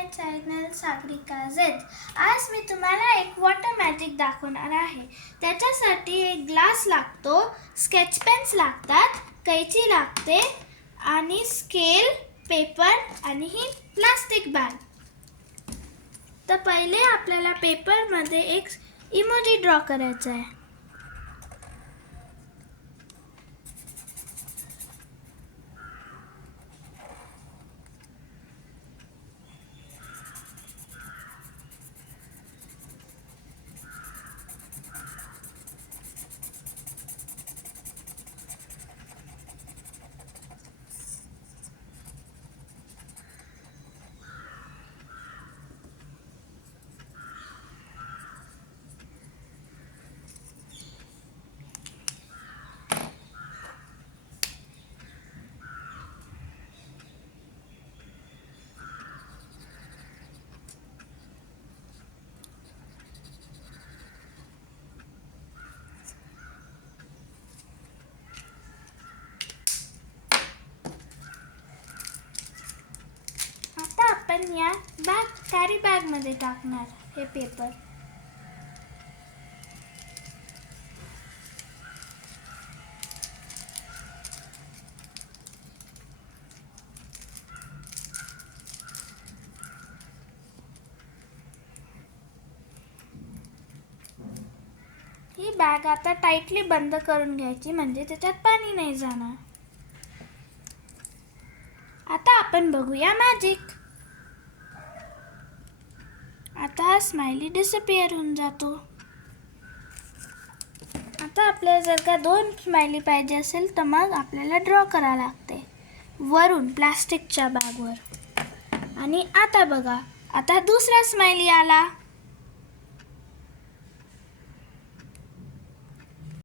माय channel Sagarika Z. आज मी तुम्हाला एक वॉटर मॅजिक दाखवणार आहे. त्याच्यासाठी एक ग्लास लागतो, स्केच पेन्स लागतात, कैची लागते आणि स्केल, पेपर आणि ही प्लास्टिक बॅग. तर पहिले आपल्याला पेपरमध्ये एक इमोजी ड्रॉ करायचा आहे. आता आपण या कॅरी बॅगमध्ये टाकणार हे पेपर. ही बॅग आता टाईटली बंद करून घ्यायची, म्हणजे त्याच्यात पाणी नाही जाणार. आता आपण बघूया मॅजिक. आता हा स्माइली डिसअपिअर होऊन जातो. आता आपल्याला जर का 2 स्माइली पाहिजे असेल तर मग आपल्याला ड्रॉ करावं लागते वरून प्लास्टिकच्या बॅगवर. आणि आता बघा, आता दुसरा स्माइली आला.